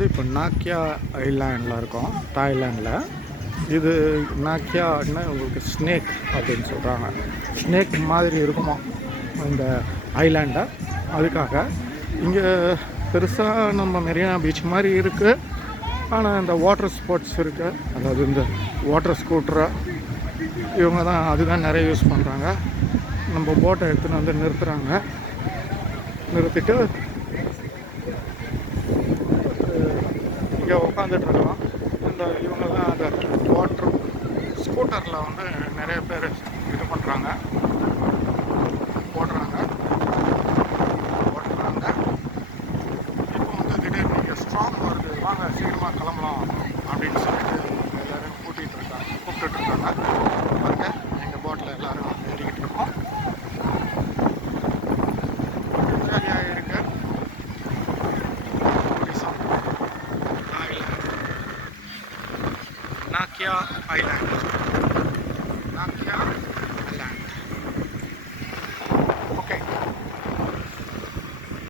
வந்து இப்போ நாக்கியா ஐலாண்டில் இருக்கோம், தாய்லாண்டில். இது நாக்கியான்னா உங்களுக்கு ஸ்னேக் அப்படின்னு சொல்கிறாங்க. ஸ்னேக் மாதிரி இருக்குமா இந்த ஐலாண்டை. அதுக்காக இங்கே பெருசாக நம்ம மெரினா பீச் மாதிரி இருக்குது. ஆனால் இந்த வாட்டர் ஸ்போர்ட்ஸ் இருக்குது, அதாவது இந்த வாட்டர் ஸ்கூட்டரை இவங்க தான் அதுதான் நிறைய யூஸ் பண்ணுறாங்க. நம்ம போட்டை எடுத்துன்னு வந்து நிறுத்துகிறாங்க. நிறுத்திட்டு இங்கே உட்காந்துட்ருக்கலாம். இந்த இவங்கெல்லாம் அந்த வாட்டர் ஸ்கூட்டரில் வந்து நிறைய பேர் இது பண்ணுறாங்க, ஓட்டுறாங்க. இப்போ வந்து திடீர்னு இங்கே ஸ்ட்ராங் வருது, வாங்க சீக்கிரமாக கிளம்பலாம் அப்படின்னு சொல்லிட்டு எல்லோரும் கூப்பிட்டுட்ருக்காங்க. பாருங்க எங்கள் போட்டில் எல்லோரும் ஏறிக்கிட்டு இருக்கோம். சரியாக இருக்கு. நாக்கியா ஐலாண்ட்.